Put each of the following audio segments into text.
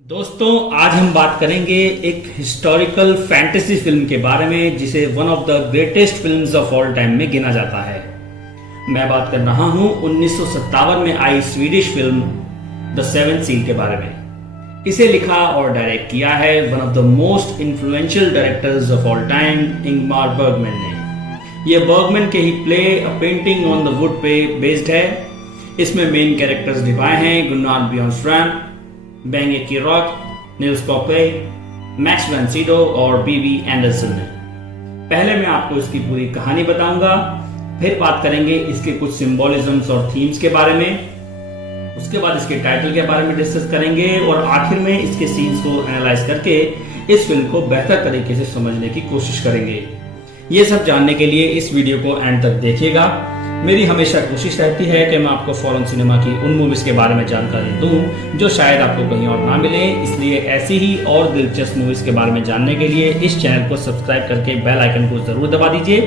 दोस्तों, आज हम बात करेंगे एक हिस्टोरिकल फैंटेसी फिल्म के बारे में जिसे one of the greatest films of all time में गिना जाता है। मैं बात कर रहा हूं 1957 में आई Swedish film the seven seal के बारे में। इसे लिखा और डायरेक्ट किया है one of the most influential directors of all time, Ingmar Bergman ने। यह बर्गमैन के ही play a painting on the wood पे बेस्ड है। इसमें मेन कैरेक्टर्स निभाए हैं Gunnar Bjornstrand, Bengt Ekerot, Nils Poppe, Max von Sydow और बीबी एंडरसन ने। पहले मैं आपको इसकी पूरी कहानी बताऊंगा, फिर बात करेंगे इसके कुछ सिंबोलिज्म्स और थीम्स के बारे में, उसके बाद इसके टाइटल के बारे में डिस्कस करेंगे और आखिर में इसके सीन्स को एनालाइज करके इस फिल्म को बेहतर तरीके से समझने की कोशिश करेंगे। ये सब जानने के लिए इस वीडियो को एंड तक देखिएगा। मेरी हमेशा कोशिश रहती है कि मैं आपको फॉरेन सिनेमा की उन मूवीज के बारे में जानकारी दूं जो शायद आपको कहीं और ना मिले, इसलिए ऐसी ही और दिलचस्प मूवीज के बारे में जानने के लिए इस चैनल को सब्सक्राइब करके बेल आइकन को जरूर दबा दीजिए।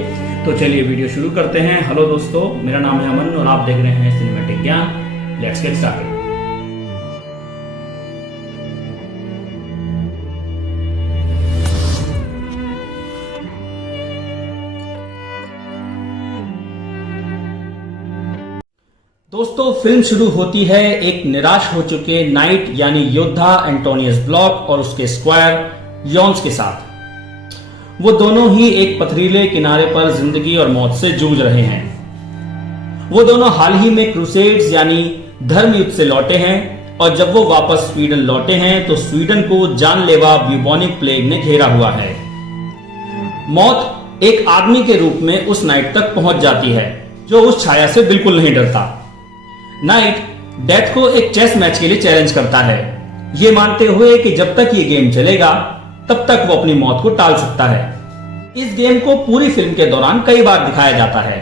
तो चलिए वीडियो शुरू करते हैं। हेलो दोस्तों, मेरा नाम है अमन और आप देख रहे हैं सिनेमैटिक ज्ञान। Let's get started. दोस्तों, फिल्म शुरू होती है एक निराश हो चुके नाइट यानी योद्धा एंटोनियस ब्लॉक और उसके स्क्वायर यॉन्स के साथ। वो दोनों ही एक पथरीले किनारे पर जिंदगी और मौत से जूझ रहे हैं। वो दोनों हाल ही में क्रूसेड्स यानी धर्म युद्ध से लौटे हैं और जब वो वापस स्वीडन लौटे हैं तो स्वीडन को जानलेवा ब्यूबोनिक प्लेग ने घेरा हुआ है। मौत एक आदमी के रूप में उस नाइट तक पहुंच जाती है जो उस छाया से बिल्कुल नहीं डरता। नाइट डेथ को एक चेस मैच के लिए चैलेंज करता है, ये मानते हुए कि जब तक ये गेम चलेगा तब तक वो अपनी मौत को टाल सकता है। इस गेम को पूरी फिल्म के दौरान कई बार दिखाया जाता है।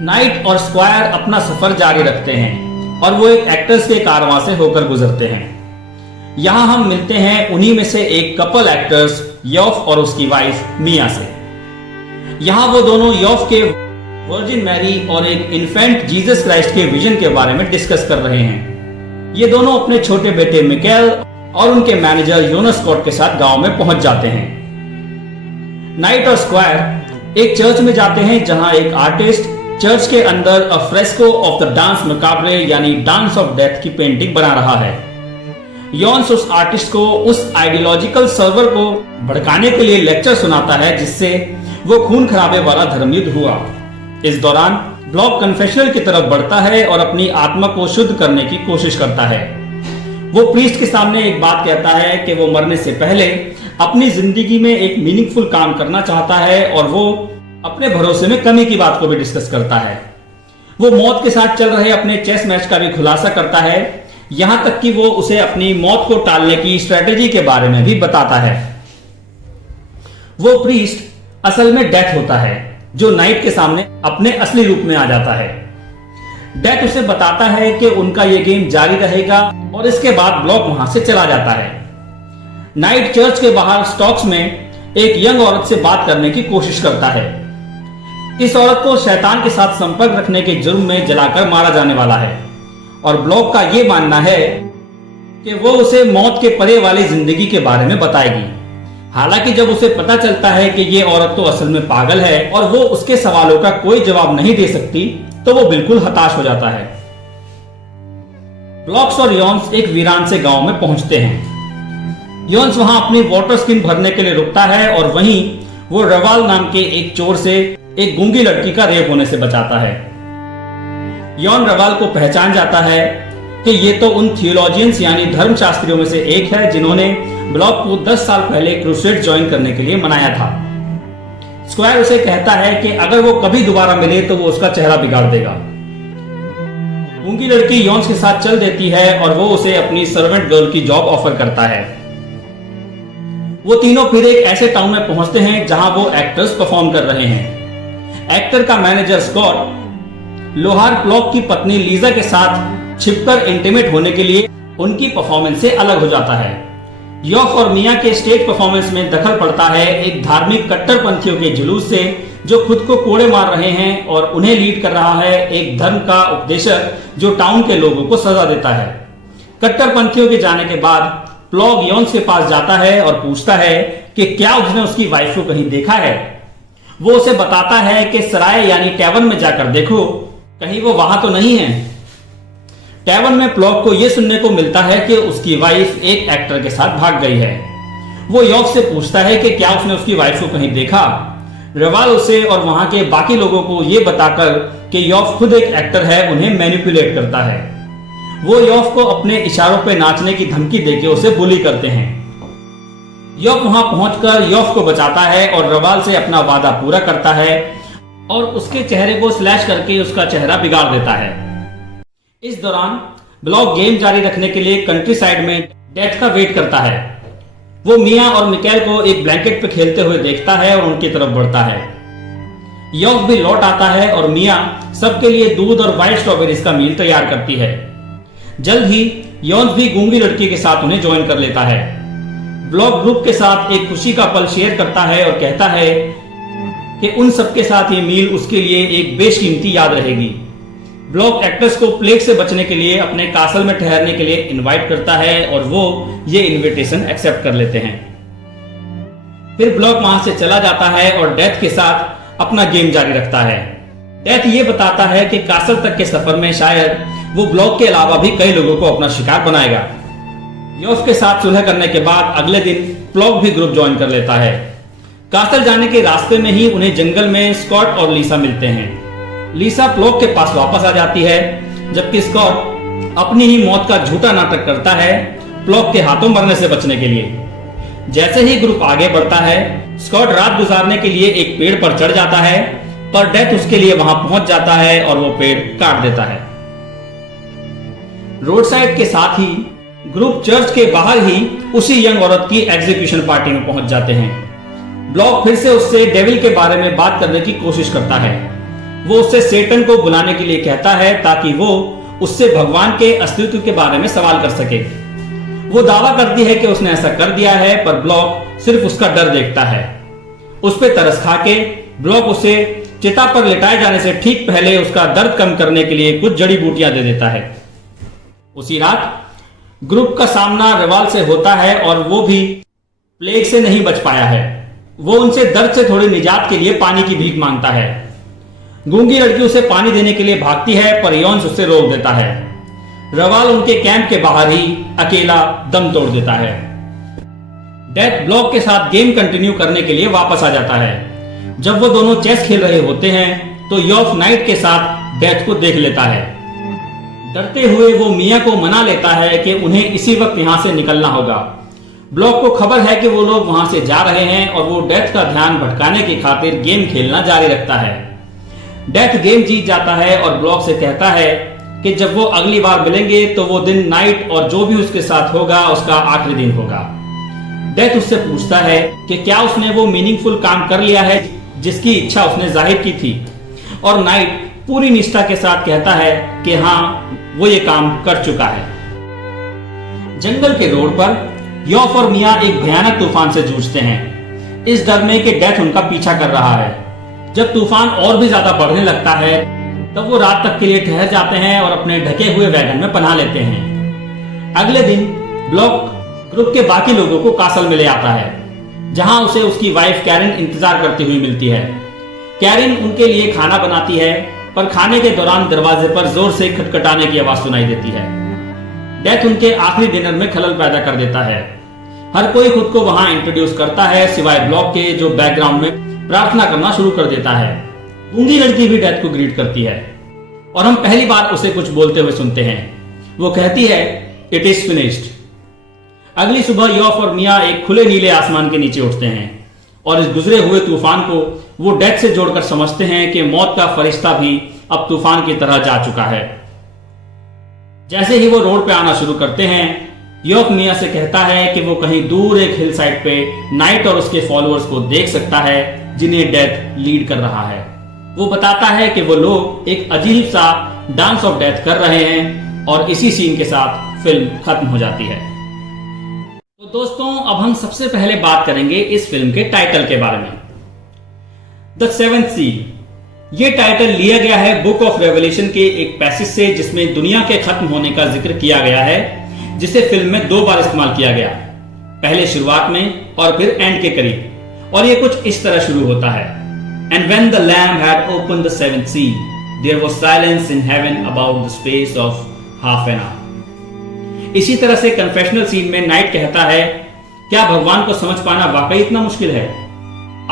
नाइट और स्क्वायर अपना सफर जारी रखते हैं और वो एक एक्टर्स के कारवां से होकर गुजरते हैं। यहां हम मिलते हैं उन्हीं में से एक कपल एक्टर्स यॉफ और उसकी वाइफ मिया से। यहां वो दोनों यॉफ के वर्जिन मैरी और एक इन्फेंट जीसस क्राइस्ट के विजन के बारे में डिस्कस कर रहे हैं। ये दोनों अपने छोटे बेटे मिकेल और उनके मैनेजर योनस स्कॉट के साथ गांव में पहुंच जाते हैं। नाइट और स्क्वायर एक चर्च में जाते हैं जहां एक आर्टिस्ट चर्च के अंदर अ फ्रेस्को ऑफ द डांस मकाब्रे यानी डांस ऑफ डेथ की पेंटिंग बना रहा है। यॉन्स उस आर्टिस्ट को उस आइडियोलॉजिकल सर्वर को भड़काने के लिए लेक्चर सुनाता है जिससे वो खून खराबे वाला धर्मयुद्ध हुआ। इस दौरान ब्लॉक कन्फेशनल की तरफ बढ़ता है और अपनी आत्मा को शुद्ध करने की कोशिश करता है। वो प्रीस्ट के सामने एक बात कहता है कि वो मरने से पहले अपनी जिंदगी में एक मीनिंगफुल काम करना चाहता है और वो अपने भरोसे में कमी की बात को भी डिस्कस करता है। वो मौत के साथ चल रहे अपने चेस मैच का भी खुलासा करता है, यहां तक कि वो उसे अपनी मौत को टालने की स्ट्रेटेजी के बारे में भी बताता है। वो प्रीस्ट असल में डेथ होता है जो नाइट के सामने अपने असली रूप में आ जाता है। डेथ उसे बताता है कि उनका यह गेम जारी रहेगा और इसके बाद ब्लॉक वहां से चला जाता है। नाइट चर्च के बाहर स्टॉक्स में एक यंग औरत से बात करने की कोशिश करता है। इस औरत को शैतान के साथ संपर्क रखने के जुर्म में जलाकर मारा जाने वाला है और ब्लॉक का यह मानना है कि वो उसे मौत के परे वाली जिंदगी के बारे में बताएगी। हालांकि जब उसे पता चलता है कि ये औरत तो असल में पागल है और वो उसके सवालों का कोई जवाब नहीं दे सकती तो वो बिल्कुल हताश हो जाता है। ब्लॉक्स और यॉन्स एक वीरान से गांव में पहुंचते हैं। यॉन्स वहां अपनी वाटर स्किन भरने के लिए रुकता है और वहीं वो रवाल नाम के एक चोर से एक गूंगी लड़की का रेप होने से बचाता है। यॉन रवाल को पहचान जाता है कि ये तो उन थियोलॉजियंस यानी धर्मशास्त्रियों में से एक है जिन्होंने ब्लॉक को 10 साल पहले क्रूसेड ज्वाइन करने के लिए मनाया था। स्क्वायर उसे कहता है कि अगर वो कभी दोबारा मिले तो वो उसका चेहरा बिगाड़ देगा। गूंगी लड़की यॉन्स के साथ चल देती है और वो उसे अपनी सर्वेंट गर्ल की जॉब ऑफर करता है। वो तीनों फिर एक ऐसे टाउन में पहुंचते हैं जहां वो एक्टर्स परफॉर्म कर रहे हैं। एक्टर का मैनेजर स्कॉट लोहार ब्लॉक की पत्नी लीजा के साथ छिपकर इंटीमेट होने के लिए उनकी परफॉर्मेंस से अलग हो जाता है। यॉफ और मिया के स्टेज परफॉर्मेंस में दखल पड़ता है एक धार्मिक कट्टरपंथियों के जुलूस से जो खुद को कोड़े मार रहे हैं और उन्हें लीड कर रहा है एक धर्म का उपदेशक जो टाउन के लोगों को सजा देता है। कट्टरपंथियों के जाने के बाद प्लॉग यॉन्स के पास जाता है और पूछता है कि क्या उसने उसकी वाइफ को कहीं देखा है। वो उसे बताता है कि सराय यानी टैवन में जाकर देखो, कहीं वो वहां तो नहीं है। टैवन में प्लॉग को यह सुनने को मिलता है कि उसकी वाइफ एक एक्टर के साथ भाग गई है। वो यॉफ से पूछता है कि क्या उसने उसकी वाइफ को कहीं देखा। रवाल उसे और वहां के बाकी लोगों को यह बताकर कि यॉफ खुद एक एक्टर है, उन्हें मैनिपुलेट करता है। वो यॉफ को अपने इशारों पे नाचने की धमकी देके उसे बुली करते हैं। यॉफ वहां पहुंचकर यॉफ को बचाता है और रवाल से अपना वादा पूरा करता है और उसके चेहरे को स्लैश करके उसका चेहरा बिगाड़ देता है। इस दौरान ब्लॉक गेम जारी रखने के लिए कंट्री साइड में डेथ का वेट करता है। वो मिया और मिकेल को एक ब्लैंकेट पे खेलते हुए देखता है और उनकी तरफ बढ़ता है। यॉफ भी लौट आता है और मिया सबके लिए दूध और व्हाइट स्ट्रॉबेरीज का मील तैयार करती है। जल्द ही यॉन्स भी गूंगी लड़की के साथ उन्हें ज्वाइन कर लेता है। ब्लॉक ग्रुप के साथ एक खुशी का पल शेयर करता है और कहता है कि उन सबके साथ ये मील उसके लिए एक बेशकीमती याद रहेगी। ब्लॉक एक्टर्स को प्लेग से बचने के लिए अपने कासल में ठहरने के लिए इनवाइट करता है और वो ये इनविटेशन एक्सेप्ट कर लेते हैं। फिर ब्लॉक वहां से चला जाता है और डेथ के साथ अपना गेम जारी रखता है। डेथ ये बताता है कि कासल तक के सफर में शायद वो ब्लॉक के अलावा भी कई लोगों को अपना शिकार बनाएगा। यॉफ के साथ सुलह करने के बाद अगले दिन प्लॉग भी ग्रुप ज्वाइन कर लेता है। कासल जाने के रास्ते में ही उन्हें जंगल में स्कॉट और लीसा मिलते हैं। लीसा प्लॉग के पास वापस आ जाती है, जबकि स्कॉट अपनी ही मौत का झूठा नाटक करता है प्लॉग के हाथों मरने से बचने के लिए। जैसे ही ग्रुप आगे बढ़ता है, स्कॉट रात गुजारने के लिए एक पेड़ पर चढ़ जाता है, पर डेथ उसके लिए वहां पहुंच जाता है और वो पेड़ काट देता है। रोड साइड के साथ ही ग्रुप चर्च के बाहर ही उसी यंग औरत की एग्जीक्यूशन पार्टी में पहुंच जाते हैं। ब्लॉक फिर से उससे डेविल के बारे में बात करने की कोशिश करता है। वो उससे सेटन को बुलाने के लिए कहता है ताकि वो उससे भगवान के अस्तित्व के बारे में सवाल कर सके। वो दावा करती है कि उसने ऐसा कर दिया है, पर ब्लॉक सिर्फ उसका डर देखता है। उस पर तरस खा के ब्लॉक उसे चिता पर लिटाए जाने से ठीक पहले उसका दर्द कम करने के लिए कुछ जड़ी बूटियां दे देता है। उसी रात ग्रुप का सामना रवाल से होता है और वो भी प्लेग से नहीं बच पाया है। वो उनसे दर्द से थोड़ी निजात के लिए पानी की भीख मांगता है। गूंगी लड़की उसे पानी देने के लिए भागती है, पर यॉन्स उससे रोक देता है। रवाल उनके कैंप के बाहर ही अकेला दम तोड़ देता है। डेथ ब्लॉक के साथ गेम कंटिन्यू करने के लिए वापस आ जाता है। जब वो दोनों चेस खेल रहे होते हैं तो यॉफ नाइट के साथ डेथ को देख लेता है। डरते हुए वो मिया को मना लेता है कि उन्हें इसी वक्त यहां से निकलना होगा। ब्लॉक को खबर है कि वो लोग वहां से जा रहे हैं और वो डेथ का ध्यान भटकाने की खातिर गेम खेलना जारी रखता है। डेथ गेम जीत जाता है और ब्लॉक से कहता है कि जब वो अगली बार मिलेंगे तो वो दिन नाइट और जो भी उसके साथ होगा उसका आखिरी दिन होगा। डेथ उससे पूछता है कि क्या उसने वो मीनिंगफुल काम कर लिया है जिसकी इच्छा उसने जाहिर की थी, और नाइट पूरी निष्ठा के साथ कहता है कि हाँ, वो ये काम कर चुका है। जंगल के रोड पर यॉफ और मिया एक भयानक तूफान से जूझते हैं, इस डर में कि डेथ उनका पीछा कर रहा है। जब तूफान और भी ज्यादा बढ़ने लगता है तब वो रात तक के लिए ठहर जाते हैं और अपने ढके हुए वैगन में पनाह लेते हैं। अगले दिन ब्लॉक ग्रुप के बाकी लोगों को कासल में ले आता है, जहां उसे उसकी वाइफ कैरिन इंतजार करती हुई मिलती है। कैरिन उनके लिए खाना बनाती है, पर खाने के दौरान दरवाजे पर जोर से खटखटाने की आवाज सुनाई देती है। डेथ उनके आखिरी डिनर में खलल पैदा कर देता है। हर कोई खुद को वहां इंट्रोड्यूस करता है सिवाय ब्लॉक के, जो बैकग्राउंड में प्रार्थना करना शुरू कर देता है। गूंगी लड़की भी डेथ को ग्रीट करती है और हम पहली बार उसे कुछ बोलते हुए सुनते हैं। वो कहती है, इट इज फिनिश्ड। अगली सुबह यॉफ और मिया एक खुले नीले आसमान के नीचे उठते हैं और इस गुजरे हुए तूफान को वो डेथ से जोड़कर समझते हैं कि मौत का फरिश्ता भी अब तूफान की तरह जा चुका है। जैसे ही वो रोड पे आना शुरू करते हैं, यॉफ मिया से कहता है कि वो कहीं दूर एक हिल साइड पे नाइट और उसके फॉलोअर्स को देख सकता है जिन्हें डेथ लीड कर रहा है। वो बताता है कि वो लोग एक अजीब सा डांस ऑफ डेथ कर रहे हैं और इसी सीन के साथ फिल्म खत्म हो जाती है। तो दोस्तों, अब हम सबसे पहले बात करेंगे इस फिल्म के टाइटल के बारे में, द सेवेंथ सील। ये टाइटल लिया गया है बुक ऑफ रेवलेशन के एक पैसेज से, जिसमें दुनिया के खत्म होने का जिक्र किया गया है जिसे फिल्म में 2 बार इस्तेमाल किया गया, पहले शुरुआत में और फिर एंड के करीब। और ये कुछ इस तरह शुरू होता है, and when the lamb had opened the seventh seal there was silence in heaven about the space of half an hour. इसी तरह से कन्फेशनल सीन में नाइट कहता है, क्या भगवान को समझ पाना वाकई इतना मुश्किल है?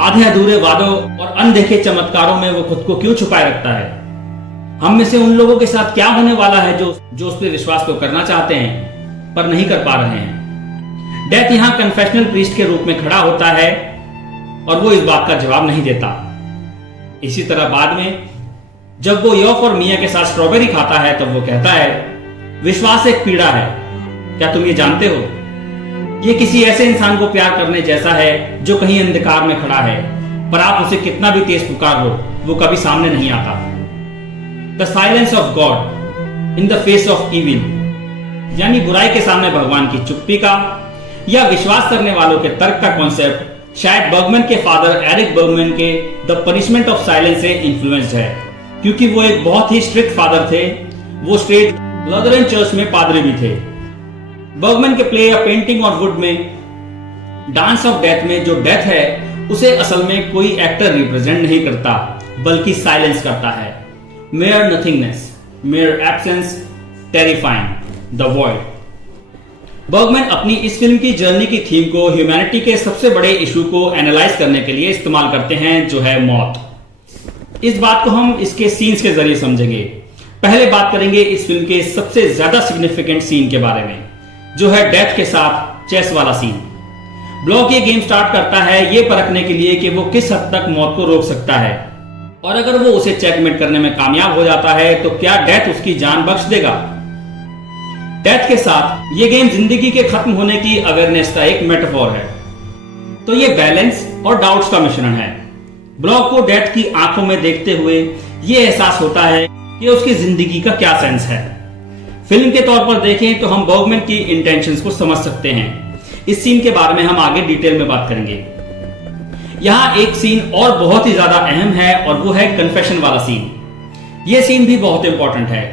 आधे अधूरे वादों और अनदेखे चमत्कारों में वो खुद को क्यों छुपाए रखता है? हम में से उन लोगों के साथ क्या होने वाला है जो उस पर विश्वास तो करना चाहते हैं पर नहीं कर पा रहे हैं? डेथ यहां कन्फेशनल प्रीस्ट के रूप में खड़ा होता है और वो इस बात का जवाब नहीं देता। इसी तरह बाद में जब वो यॉफ और मिया के साथ स्ट्रॉबेरी खाता है तब वो कहता है, विश्वास एक पीड़ा है, क्या तुम ये जानते हो? ये किसी ऐसे इंसान को प्यार करने जैसा है जो कहीं अंधकार में खड़ा है, पर आप उसे कितना भी तेज पुकार लो वो कभी सामने नहीं आता। The silence of God in the face of evil, यानी बुराई के सामने भगवान की चुप्पी का या विश्वास करने वालों के तर्क का कॉन्सेप्ट शायद बर्गमैन के फादर एरिक बर्गमैन के द पनिशमेंट ऑफ साइलेंस से इन्फ्लुएंस्ड है, क्योंकि वो एक बहुत ही स्ट्रिक्ट फादर थे। वो स्ट्रेट लुथेरन चर्च में पादरी भी थे। बर्गमैन के play a painting on would में डांस ऑफ डेथ में जो डेथ है उसे असल में कोई एक्टर रिप्रेजेंट नहीं करता बल्कि साइलेंस करता है। Mayor nothingness, mayor absence, terrifying, the void. Burgman अपनी इस फिल्म की जर्नी की थीम को ह्यूमैनिटी के सबसे बड़े इशू को एनालाइज करने के लिए इस्तेमाल करते हैं, जो है मौत। इस बात को हम इसके सीन्स के जरिए समझेंगे। पहले बात करेंगे इस फिल्म के सबसे ज्यादा सिग्निफिकेंट सीन के बारे में, जो है डेथ के साथ चेस वाला सीन। ब्लॉक ये गेम स्टार्ट करता है ये परखने के लिए कि वो किस हद तक मौत को रोक सकता है, और अगर वो उसे चेकमेट करने में कामयाब हो जाता है तो क्या डेथ उसकी जान बख्श देगा। डेथ के साथ ये गेम जिंदगी के खत्म होने की अवेयरनेस का एक मेटाफोर है। तो ये बैलेंस और डाउट्स का मिश्रण है। ब्लॉक को डेथ की आंखों में देखते हुए ये एहसास होता है कि उसकी जिंदगी का क्या सेंस है। फिल्म के तौर पर देखें तो हम बर्गमैन की इंटेंशंस को समझ सकते हैं। इस सीन के बारे में हम आगे डिटेल में बात करेंगे। यहां एक सीन और बहुत ही ज्यादा अहम है और वो है कन्फेशन वाला सीन। यह सीन भी बहुत इंपॉर्टेंट है।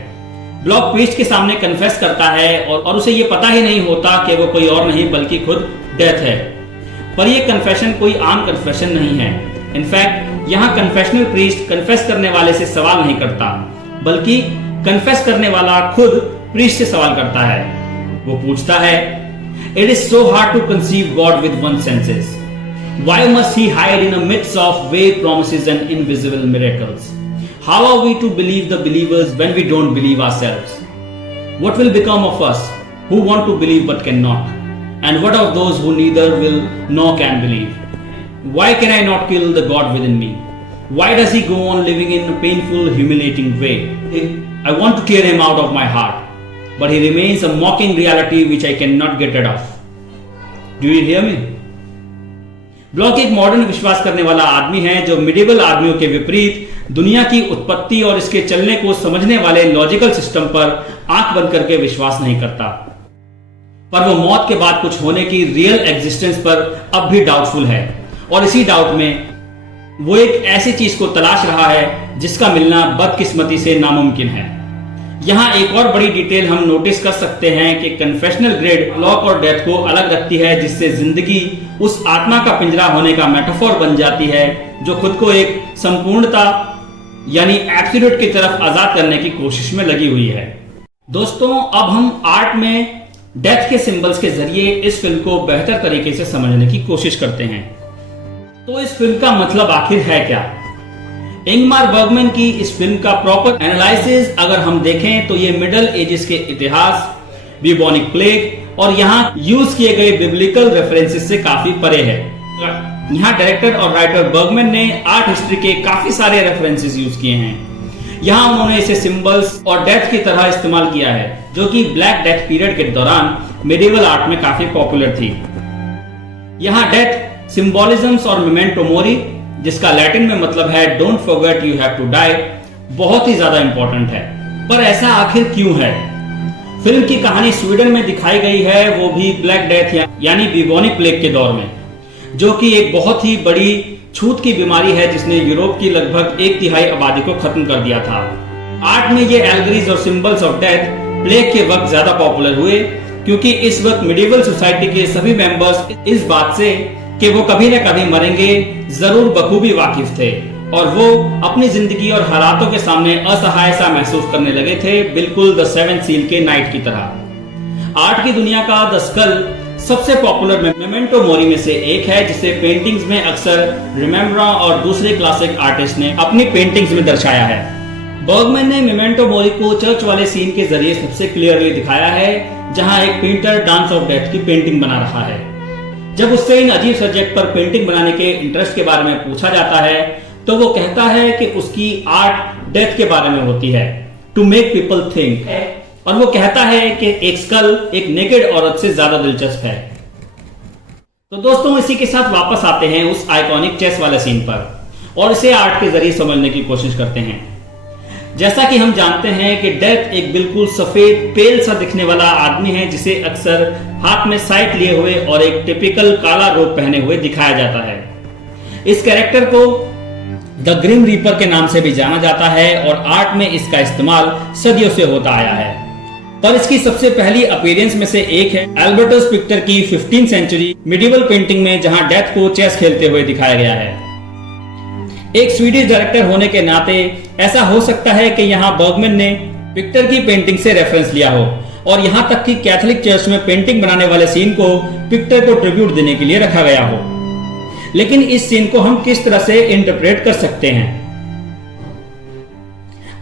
ब्लॉक प्रीस्ट के सामने कन्फेस करता है और उसे ये पता ही नहीं होता कि वो कोई और नहीं बल्कि खुद डेथ है। पर यह कन्फेशन कोई आम कन्फेशन नहीं है। इनफैक्ट यहां कन्फेशनल प्रीस्ट कन्फेस करने वाले से सवाल नहीं करता, बल्कि कन्फेस करने वाला खुद प्रीस्ट से सवाल करता है। वो पूछता है, it is so hard to conceive God with one senses, why must he hide in a midst of vague promises and invisible miracles? How are we to believe the believers when we don't believe ourselves? What will become of us who want to believe but cannot? And what of those who neither will nor can believe? Why can I not kill the God within me? Why does he go on living in a painful, humiliating way? I want to tear him out of my heart, but he remains a mocking reality which I cannot get rid of. Do you hear me? Block एक modern विश्वास करने वाला आदमी है जो medieval आदमियों के विपरीत दुनिया की उत्पत्ति और इसके चलने को समझने वाले लॉजिकल सिस्टम पर आंख बंद करके विश्वास नहीं करता। पर वो मौत के बाद कुछ होने की रियल एग्जिस्टेंस पर अब भी डाउटफुल है, और इसी डाउट में वो एक ऐसी चीज को तलाश रहा है जिसका मिलना बदकिस्मती से नामुमकिन है। यहां एक और बड़ी डिटेल हम नोटिस कर सकते हैं कि कन्फेशनल ग्रिड ब्लॉक और डेथ को अलग रखती है, जिससे जिंदगी उस आत्मा का पिंजरा होने का मेटाफोर बन जाती है जो खुद को एक संपूर्णता यानी एब्सोल्यूट की तरफ आजाद करने की कोशिश में लगी हुई है। दोस्तों, अब हम आर्ट में डेथ के सिंबल्स के जरिए इस फिल्म को बेहतर तरीके से समझने की कोशिश करते हैं। तो इस फिल्म का मतलब आखिर है क्या? इंगमार बर्गमैन की इस फिल्म का प्रॉपर एनालिसिस अगर हम देखें तो ये मिडल एजेस के इतिहास, ब्यूबोनिक प्लेग और यहाँ यूज किए गए बिब्लिकल रेफरेंसेस से काफी परे है। यहाँ डायरेक्टर और राइटर बर्गमैन ने आर्ट हिस्ट्री के काफी सारे रेफरेंसेस यूज किए हैं। यहाँ उन्होंने इसे सिंबल्स और डेथ की तरह इस्तेमाल किया है, जो कि ब्लैक डेथ पीरियड के दौरान मेडिवल आर्ट में काफी पॉपुलर थी। यहाँ डेथ सिंबोलिज्म्स और मेमेंटो मोरी, जिसका लैटिन में मतलब है don't forget you have to die, बहुत ही ज्यादा इंपॉर्टेंट है। पर ऐसा आखिर क्यों है? फिल्म की कहानी स्वीडन में दिखाई गई है, वो भी ब्लैक डेथ यानी ब्यूबोनिक प्लेग के दौर में, जो कि एक बहुत ही बड़ी छूत की बीमारी है जिसने यूरोप की लगभग 1/3 आबादी को खत्म कर दिया था। आर्ट में ये एल्गरीज और सिंबल्स ऑफ डेथ प्लेग के वक्त ज्यादा पॉपुलर हुए, क्योंकि इस वक्त मिडिवल सोसाइटी के सभी मेंबर्स इस बात से कि वो कभी न कभी मरेंगे जरूर बखूबी वाकिफ थे और वो अपनी जिंदगी और हालातों के सामने असहाय सा महसूस करने लगे थे, बिल्कुल द सेवेंथ सील के नाइट की तरह। आर्ट की दुनिया का द स्कल सबसे पॉपुलर मेमेंटो मोरी में से एक है, जिसे पेंटिंग्स में अक्सर रिमेम्बरा और दूसरे क्लासिक आर्टिस्ट ने अपनी पेंटिंग्स में दर्शाया है। बर्गमैन ने मेमेंटो मोरी को चर्च वाले सीन के जरिए सबसे क्लियरली दिखाया है, जहां एक पेंटर डांस ऑफ डेथ की पेंटिंग बना रहा है। जब उससे इन अजीब सब्जेक्ट पर पेंटिंग बनाने के इंटरेस्ट के बारे में पूछा जाता है तो वो कहता है कि उसकी आर्ट डेथ के बारे में होती है, टू मेक पीपल थिंक, और वो कहता है कि एक स्कल एक नेकेड औरत से ज्यादा दिलचस्प है। तो दोस्तों, इसी के साथ वापस आते हैं उस आइकॉनिक चेस वाले सीन पर और इसे आर्ट के जरिए समझने की कोशिश करते हैं। जैसा कि हम जानते हैं कि डेथ एक बिल्कुल सफेद पेल सा दिखने वाला आदमी है, जिसे अक्सर हाथ में साइट लिए हुए और एक टिपिकल काला रोब पहने हुए दिखाया जाता है। इस कैरेक्टर को द ग्रिम रीपर के नाम से भी जाना जाता है और आर्ट में इसका इस्तेमाल सदियों से होता आया है। पर इसकी सबसे पहली अपीयरेंस में से एक है एल्बर्टस पिक्टर की 15th सेंचुरी मिडिवल पेंटिंग में, जहां डेथ को चेस खेलते हुए दिखाया गया है। एक स्वीडिश डायरेक्टर होने के नाते ऐसा हो सकता है कि यहाँ बर्गमैन ने पिक्टर की पेंटिंग से रेफरेंस लिया हो और यहाँ तक कि कैथोलिक चर्च में पेंटिंग बनाने वाले सीन को पिक्टर को ट्रिब्यूट देने के लिए रखा गया हो। लेकिन इस सीन को हम किस तरह से इंटरप्रेट कर सकते हैं?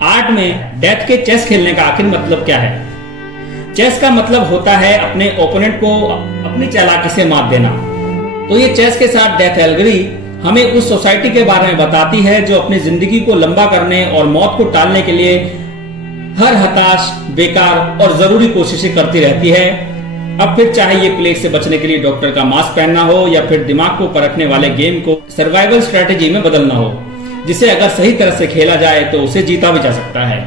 आर्ट में डेथ के चेस खेलने का आखिर मतलब क्या है? चेस का मतलब होता है अपने ओपोनेंट को अपनी चालाकी से मात देना। तो ये चेस के साथ डेथ एल्गरी हमें उस सोसाइटी के बारे में बताती है जो अपनी जिंदगी को लंबा करने और मौत को टालने के लिए हर हताश, बेकार और जरूरी कोशिशें करती रहती है। अब फिर चाहे ये प्लेग से बचने के लिए डॉक्टर का मास्क पहनना हो या फिर दिमाग को परखने वाले गेम को सर्वाइवल स्ट्रेटेजी में बदलना हो, जिसे अगर सही तरह से खेला जाए तो उसे जीता भी जा सकता है।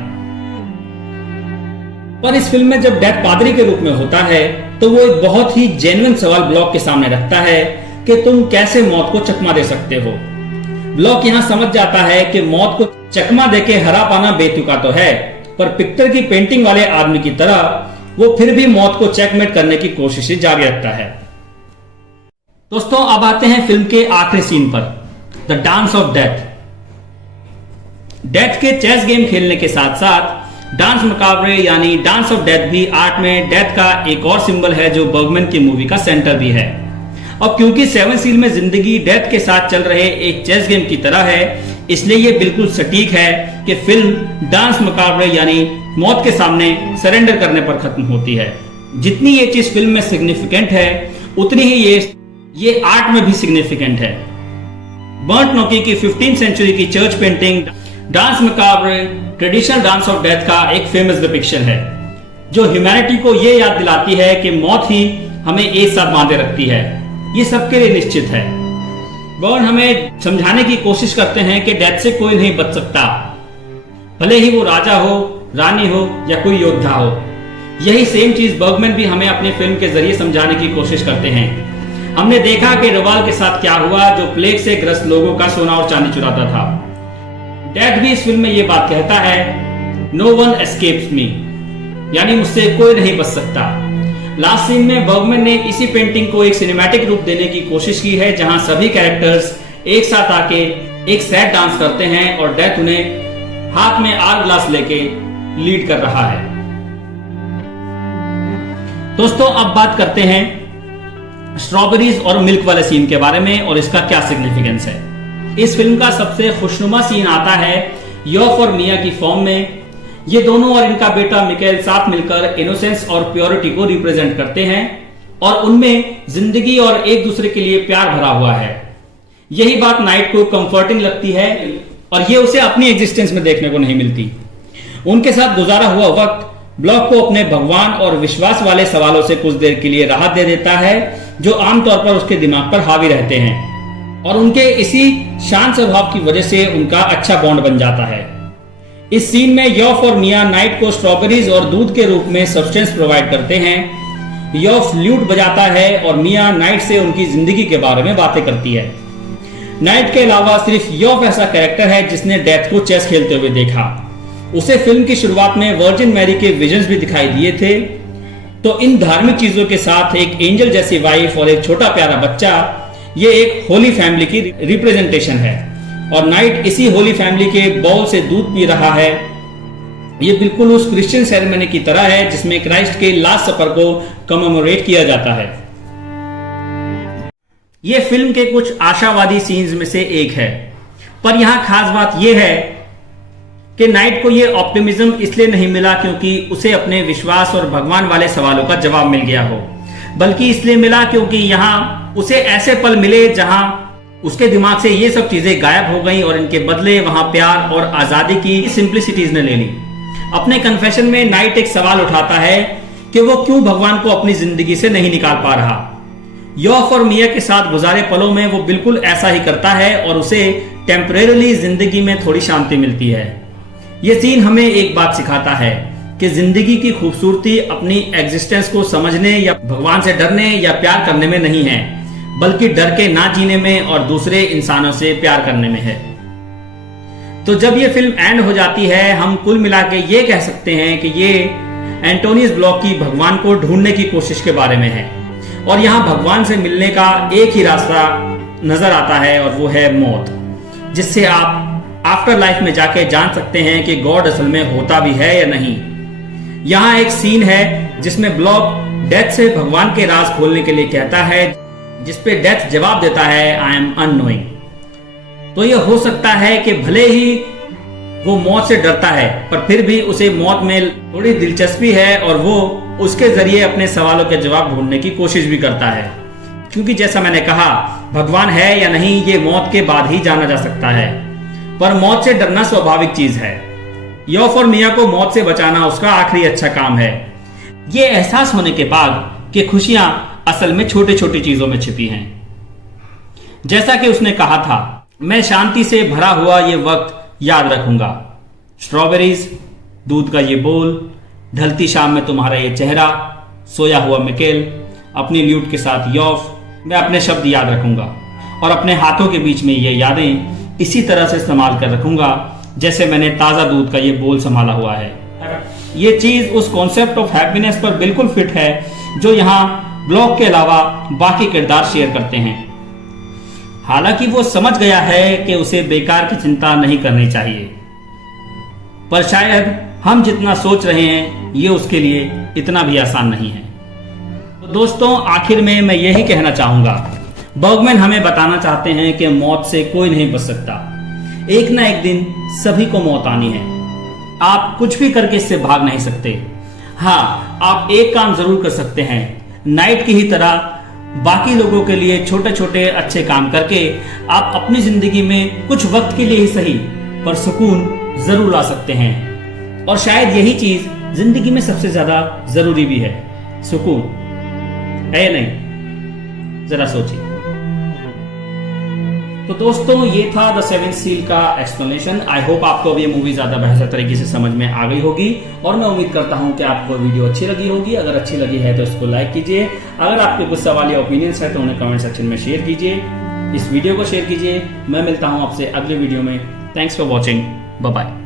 पर इस फिल्म में जब डेथ पादरी के रूप में होता है तो वो एक बहुत ही जेन्युइन सवाल ब्लॉक के सामने रखता है कि तुम कैसे मौत को चकमा दे सकते हो। ब्लॉक यहां समझ जाता है कि मौत को चकमा देके हरा पाना बेतुका तो है, पर पिक्टर की पेंटिंग वाले आदमी की तरह वो फिर भी मौत को चेकमेट करने की कोशिशें जारी रखता है। दोस्तों, अब आते हैं फिल्म के आखिरी सीन पर, the dance of death. Death के चेस गेम खेलने के साथ साथ डांस मुकाबले यानी डांस ऑफ डेथ भी आर्ट में डेथ का एक और सिंबल है, जो बर्गमैन की मूवी का सेंटर भी है। और क्योंकि सेवन सील में जिंदगी डेथ के साथ चल रहे एक चेस गेम की तरह है, इसलिए यह बिल्कुल सटीक है कि फिल्म डांस मुकाबले यानी मौत के सामने सरेंडर करने पर खत्म होती है। जितनी ये चीज फिल्म में सिग्निफिकेंट है, उतनी ही ये आर्ट में भी सिग्निफिकेंट है। बर्ट नोकी की 15th सेंचुरी की चर्च पेंटिंग डांस मुकाबले ट्रेडिशनल डांस ऑफ डेथ का एक फेमस डिपिक्शन है, जो ह्यूमैनिटी को यह याद दिलाती है कि मौत ही हमें एक साथ बांधे रखती है। ये सबके लिए निश्चित है। बर्न हमें समझाने की कोशिश करते हैं कि डेथ से कोई नहीं बच सकता, भले ही वो राजा हो, रानी हो या कोई योद्धा हो। यही सेम चीज बर्गमैन भी हमें अपनी फिल्म के जरिए समझाने की कोशिश करते हैं। हमने देखा कि रवाल के साथ क्या हुआ, जो प्लेग से ग्रस्त लोगों का सोना और चांदी चुराता था। डेथ भी इस फिल्म में ये बात कहता है, नो वन एस्केप्स मी, यानी मुझसे कोई नहीं बच सकता। लास्ट सीन में बर्गमैन ने इसी पेंटिंग को एक सिनेमैटिक रूप देने की कोशिश की है, जहां सभी कैरेक्टर्स एक साथ आके एक सैड डांस करते हैं और डेथ उन्हें हाथ में आर ग्लास लेके लीड कर रहा है। दोस्तों, अब बात करते हैं स्ट्रॉबेरीज और मिल्क वाले सीन के बारे में और इसका क्या सिग्निफिकेंस है। इस फिल्म का सबसे खुशनुमा सीन आता है योफ और मिया की फॉर्म में। ये दोनों और इनका बेटा मिकेल साथ मिलकर इनोसेंस और प्योरिटी को रिप्रेजेंट करते हैं और उनमें जिंदगी और एक दूसरे के लिए प्यार भरा हुआ है। यही बात नाइट को कंफर्टिंग लगती है और ये उसे अपनी एग्जिस्टेंस में देखने को नहीं मिलती। उनके साथ गुजारा हुआ वक्त ब्लॉक को अपने भगवान और विश्वास वाले सवालों से कुछ देर के लिए राहत दे देता है, जो आमतौर पर उसके दिमाग पर हावी रहते हैं, और उनके इसी शांत स्वभाव की वजह से उनका अच्छा बॉन्ड बन जाता है। इस सीन में यॉफ और मिया नाइट को स्ट्रॉबेरीज और दूध के रूप में सब्सटेंस प्रोवाइड करते हैं। यॉफ फ्लूट बजाता है और मिया नाइट से उनकी जिंदगी के बारे में बातें करती है। नाइट के अलावा सिर्फ यॉफ ऐसा कैरेक्टर है जिसने डेथ को चेस खेलते हुए देखा। उसे फिल्म की शुरुआत में वर्जिन मैरी के विजन्स भी दिखाई दिए थे। तो इन धार्मिक चीजों के साथ एक एंजल जैसी वाइफ और एक छोटा प्यारा बच्चा, ये एक होली फैमिली की रिप्रेजेंटेशन है। और नाइट इसी होली फैमिली के बाउल से दूध पी रहा है। ये बिल्कुल उस क्रिश्चियन सेरेमनी की तरह है जिसमें क्राइस्ट के लास्ट सफर को कमेमोरेट किया जाता है। ये फिल्म के कुछ आशावादी सीन्स में से एक है, पर यहां खास बात यह है कि नाइट को यह ऑप्टिमिज्म इसलिए नहीं मिला क्योंकि उसे अपने विश्वास और भगवान वाले सवालों का जवाब मिल गया हो, बल्कि इसलिए मिला क्योंकि यहां उसे ऐसे पल मिले जहां उसके दिमाग से ये सब चीजें गायब हो गई और इनके बदले वहां प्यार और आजादी की सिंप्लिसिटीज ने ले ली। अपने कन्फेशन में नाइट एक सवाल उठाता है कि वो क्यों भगवान को अपनी जिंदगी से नहीं निकाल पा रहा। यॉफ और मिया के साथ गुजारे पलों में वो बिल्कुल ऐसा ही करता है और उसे टेम्परेरली जिंदगी में थोड़ी शांति मिलती है। ये सीन हमें एक बात सिखाता है कि जिंदगी की खूबसूरती अपनी एग्जिस्टेंस को समझने या भगवान से डरने या प्यार करने में नहीं है, बल्कि डर के ना जीने में और दूसरे इंसानों से प्यार करने में है। तो जब ये फिल्म एंड हो जाती है, हम कुल मिला के ये कह सकते हैं कि ये एंटोनियस ब्लॉक की भगवान को ढूंढने की कोशिश के बारे में है। और यहाँ भगवान से मिलने का एक ही रास्ता नजर आता है और वो है मौत, जिससे आप आफ्टर लाइफ में जाके जान सकते हैं कि गॉड असल में होता भी है या नहीं। यहाँ एक सीन है जिसमें ब्लॉक डेथ से भगवान के राज खोलने के लिए कहता है, जिसपे डेथ जवाब देता है आई एम अननोइंग। तो यह हो सकता है कि भले ही वो मौत से डरता है, पर फिर भी उसे मौत में थोड़ी दिलचस्पी है और वो उसके जरिए अपने सवालों के जवाब ढूंढने की कोशिश भी करता है। क्योंकि जैसा मैंने कहा, भगवान है या नहीं ये मौत के बाद ही जाना जा सकता है, पर मौत से डरना स्वाभाविक चीज है। यॉफ और मिया को मौत से बचाना उसका आखिरी अच्छा काम है। ये एहसास होने के बाद कि खुशियां असल में छोटी छोटी चीजों में छिपी हैं। जैसा कि उसने कहा था, मैं शांति से भरा हुआ ये वक्त याद रखूंगा। स्ट्रॉबेरीज, दूध का ये बोल, ढलती शाम में तुम्हारा ये चेहरा, सोया हुआ मिकेल, अपनी ल्यूट के साथ यॉफ, मैं अपने शब्द याद रखूंगा और अपने हाथों के बीच में ये यादें इसी तरह से संभाल कर रखूंगा जैसे मैंने ताजा दूध का ये बोल संभाला हुआ है। ये चीज उस कॉन्सेप्ट ऑफ हैप्पीनेस पर बिल्कुल फिट है जो यहाँ ब्लॉक के अलावा बाकी किरदार शेयर करते हैं। हालांकि वो समझ गया है कि उसे बेकार की चिंता नहीं करनी चाहिए, पर शायद हम जितना सोच रहे हैं ये उसके लिए इतना भी आसान नहीं है। तो दोस्तों, आखिर में मैं यही कहना चाहूंगा, बर्गमैन हमें बताना चाहते हैं कि मौत से कोई नहीं बच सकता। एक ना एक दिन सभी को मौत आनी है। आप कुछ भी करके इससे भाग नहीं सकते। हाँ, आप एक काम जरूर कर सकते हैं, नाइट की ही तरह बाकी लोगों के लिए छोटे छोटे अच्छे काम करके आप अपनी जिंदगी में कुछ वक्त के लिए ही सही पर सुकून जरूर ला सकते हैं। और शायद यही चीज जिंदगी में सबसे ज्यादा जरूरी भी है, सुकून है या नहीं? जरा सोचिए। तो दोस्तों, ये था द सेवेंथ सील का एक्सप्लेनेशन। आई होप आपको अब ये मूवी ज्यादा बेहतर तरीके से समझ में आ गई होगी और मैं उम्मीद करता हूं कि आपको वीडियो अच्छी लगी होगी। अगर अच्छी लगी है तो इसको लाइक कीजिए। अगर आपके कुछ सवाल या ओपिनियंस है तो उन्हें कमेंट सेक्शन में शेयर कीजिए। इस वीडियो को शेयर कीजिए। मैं मिलता हूं आपसे अगले वीडियो में। Thanks for watching. Bye bye.